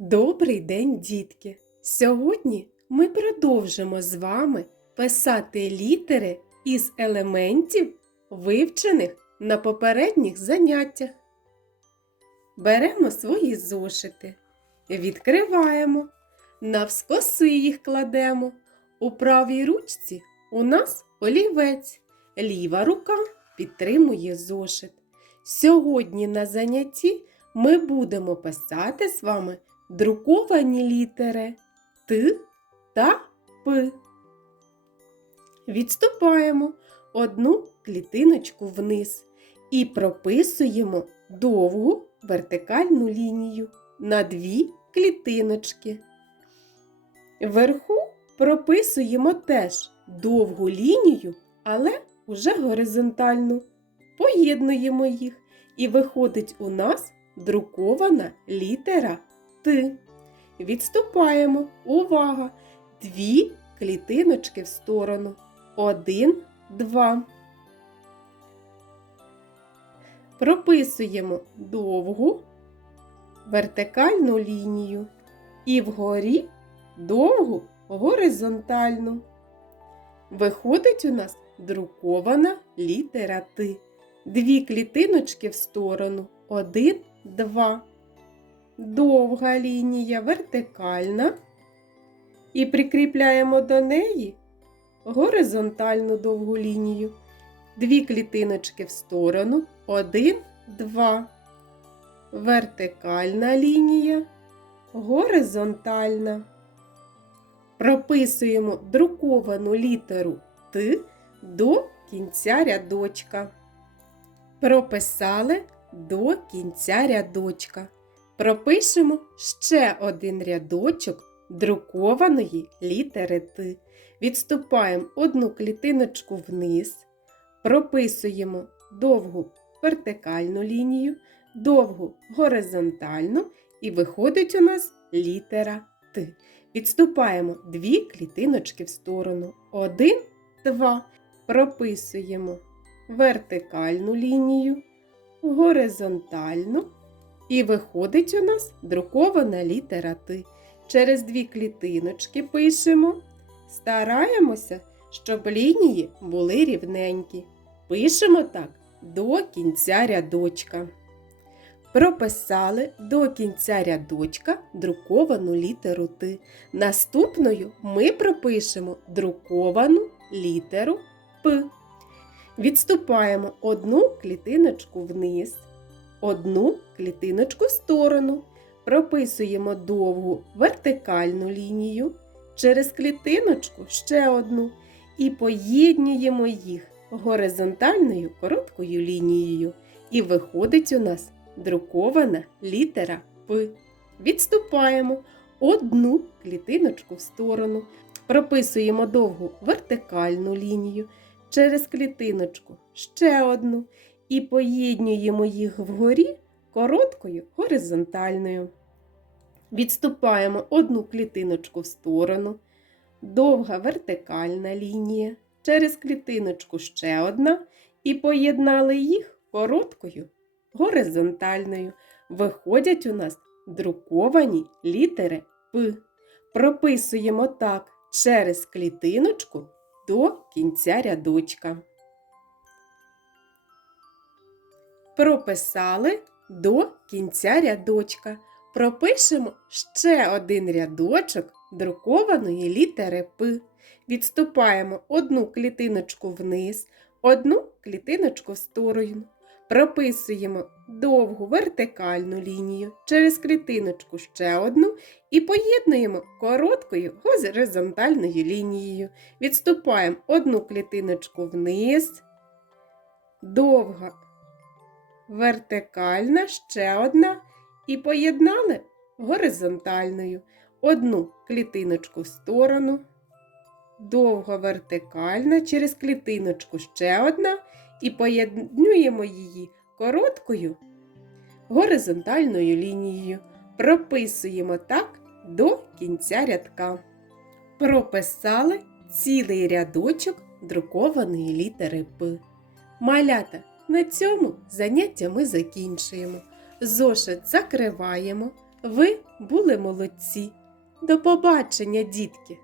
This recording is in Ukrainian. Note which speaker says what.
Speaker 1: Добрий день, дітки! Сьогодні ми продовжимо з вами писати літери із елементів, вивчених на попередніх заняттях. Беремо свої зошити, відкриваємо, навскоси їх кладемо. У правій ручці у нас олівець, ліва рука підтримує зошит. Сьогодні на занятті ми будемо писати з вами друковані літери Т та П. Відступаємо одну клітиночку вниз і прописуємо довгу вертикальну лінію на дві клітиночки. Вверху прописуємо теж довгу лінію, але уже горизонтальну. Поєднуємо їх і виходить у нас друкована літера Т. Відступаємо. Увага! Дві клітиночки в сторону. Один, два. Прописуємо довгу вертикальну лінію і вгорі довгу горизонтальну. Виходить у нас друкована літера Т. Дві клітиночки в сторону. Один, два. Довга лінія вертикальна. І прикріпляємо до неї горизонтальну довгу лінію. Дві клітиночки в сторону. Один, два. Вертикальна лінія. Горизонтальна. Прописуємо друковану літеру Т до кінця рядочка. Прописали до кінця рядочка. Пропишемо ще один рядочок друкованої літери Т. Відступаємо одну клітиночку вниз, прописуємо довгу вертикальну лінію, довгу горизонтальну і виходить у нас літера Т. Відступаємо дві клітиночки в сторону. Один, два. Прописуємо вертикальну лінію, горизонтальну. І виходить у нас друкована літера Т. Через дві клітиночки пишемо. Стараємося, щоб лінії були рівненькі. Пишемо так до кінця рядочка. Прописали до кінця рядочка друковану літеру Т. Наступною ми пропишемо друковану літеру П. Відступаємо одну клітиночку вниз, одну клітиночку в сторону. Прописуємо довгу вертикальну лінію, через клітиночку ще одну і поєднуємо їх горизонтальною короткою лінією. І виходить у нас друкована літера П. Відступаємо одну клітиночку в сторону, прописуємо довгу вертикальну лінію, через клітиночку ще одну і поєднуємо їх вгорі короткою горизонтальною. Відступаємо одну клітиночку в сторону, довга вертикальна лінія, через клітиночку ще одна і поєднали їх короткою горизонтальною. Виходять у нас друковані літери П. Прописуємо так через клітиночку до кінця рядочка. Прописали до кінця рядочка. Пропишемо ще один рядочок друкованої літери П. Відступаємо одну клітиночку вниз, одну клітиночку в сторону. Прописуємо довгу вертикальну лінію через клітиночку ще одну і поєднуємо короткою горизонтальною лінією. Відступаємо одну клітиночку вниз, довга вертикальна, ще одна і поєднали горизонтальною. Одну клітиночку в сторону, довга вертикальна, через клітиночку ще одна і поєднуємо її короткою горизонтальною лінією. Прописуємо так до кінця рядка. Прописали цілий рядочок друкованої літери П. Малята, на цьому заняття ми закінчуємо. Зошит закриваємо, Ви були молодці. До побачення, дітки!